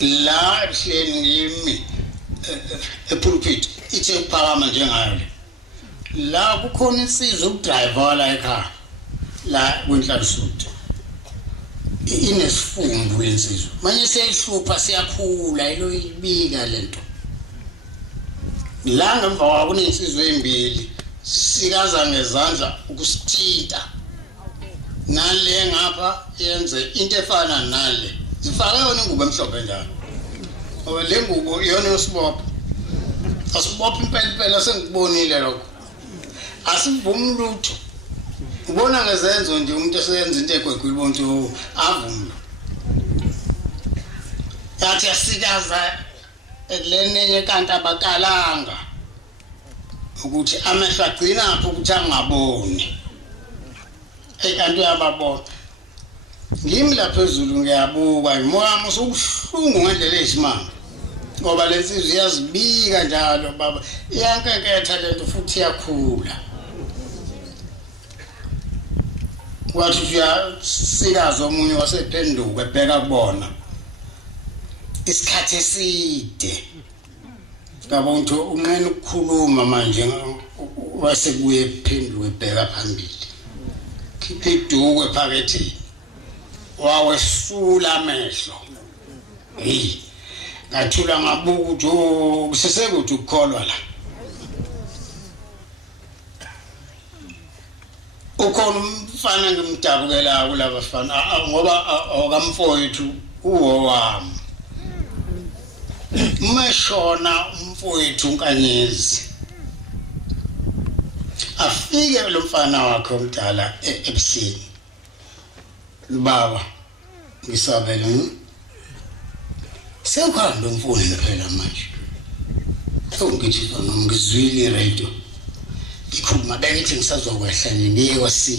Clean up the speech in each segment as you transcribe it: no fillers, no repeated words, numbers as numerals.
la eBuhleni ngimi epulpit ithe ukuphakama njengayo la kukhona insizwa ukudriver la ekhaya la kwenhlansuthi inesifumbu lensizwa manje seyihlupha siyakhula iloyibika lento la ngemva kwakunensizwa ezimbili sikaza ngezandla ukusithinta nale ngapha yenze into efana nale zifake yona ingubo emhlophe njalo ngoba le ngubo iyona yosibopha asibopha impela sengibonile lokho asivumi lutho ubona ngezenzo nje umuntu eseyenza into egwegwile bonke avuma yathi asikaza elenenye kanti abakalanga ukuthi amehlo agcina apho ukuthi angaboni ekanti uyababona ngimi la phezulu ngiyabuka imoya wami usubuhlungu ngendlela eyisimanga ngoba lensizwe iyazibika njalo baba iyankeketha lento futhi iyakhula kwathi uyasikaza omunye wasephenduka ebheka kubona isikhathi eside ngabo nto unqena ukukhuluma manje wasekuye ephenduka ebheka phambili khipha iduku ephaketheni wawesula amehlo hey ngathula ngabuka ukuthi kusesekuthi ukukholwa la ukhona umfana ngimdabukela kulaba bafana ngoba okamfowethu uwo wami mashona umfowethu unkanyezi afike lo mfana wakhe omdala eBuhleni baba ngisabela sekuhamba umfowethu phela manje ngithi noma ngizwile radio ikhuluma bengithi ngisazokwehla ngiye kwasi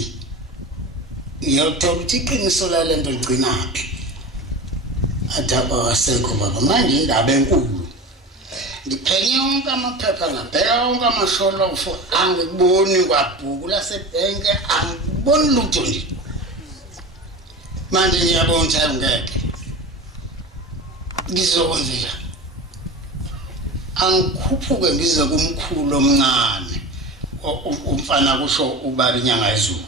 ngiyothola ukuthi iqiniso lalento ligcinaphi adaba wasekho baba manje indaba enkulu ngiphenye wonke amaphepha ngabheka wonke amasholo ufo angiboni kwabhuku lasebhenke angiboni lutho nje manje ngiyabona ukuthi angeke ngizokwenzela angikhuphuke ngize kumkhulu omncane umfana kusho ubaba inyanga yezulu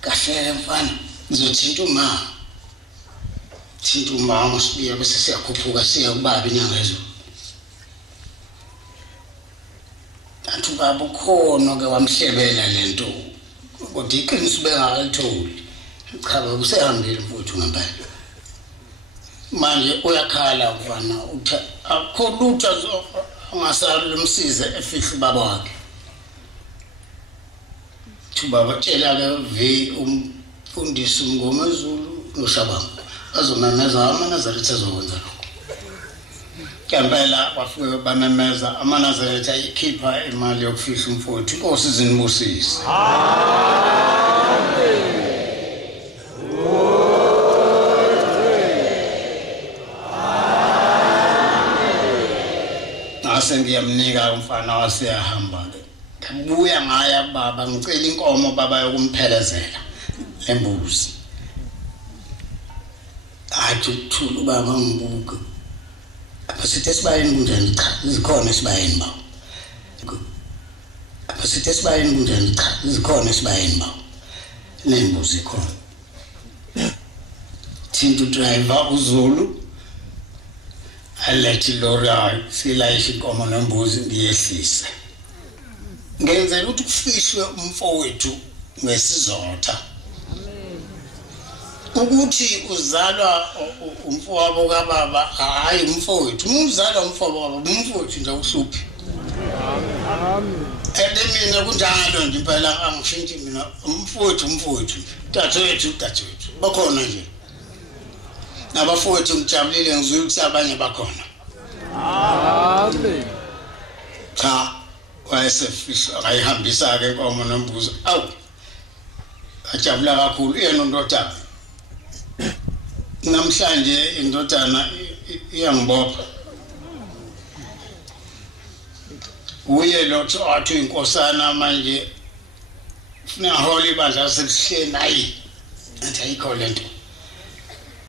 kahle mfana ngizothinta umama sibiya bese siyakhuphuka siya kubaba inyanga yezulu kanti ubaba ukhona ke wamhlebela lento kodwa iqiniso bengakayitholi cha kusehambile mfowethu ngempela manje uyakhala mfana uthi akho lutho angasalumsize efihla ubaba wakhe ubaba tshela ke umfundisi umngoma ezulu noshabanga azomemeza amanazareth azokwenza lokho ngempela wafike bamemeza amanazareth ayikhipha imali yokufihla umfowethu inkosi izinibusise amen sengiyamnika umfana wasiyahamba ke ngabuya ngaya baba ngicela inkomo baba yokumphelezela lembuzi athi ukuthula baba ngibuka apha sithi sibayeni kunjani cha izikhona sibayeni bawo apha sithi sibayeni kunjani cha izikhona sibayeni bawo lembuzi ikhona thinta driver uZulu alethi lori silayisha inkomo nembuzi ngiyehlise ngenzela ukuthi kufishwe umfowethu ngesizotha ukuthi uzalwa umfowabo kababa hayi umfowethu umzalwa umfowabo kababa umfowethu nje uhluphi amen mina kunjalo nje impela angishintshi mina umfowethu dadewethu bakhona nje nabafowethu ngijabulile ngizwe ukuthi abanye bakhona amen cha wayesefihla akayihambisa ke inkomo nembuzi awu ajabula kakhulu yena uNdodana namhlanje indodana iyangibopha uye lotho athi inkosana manje funa holi ibandla sebuhleni hayi athi ayikho lento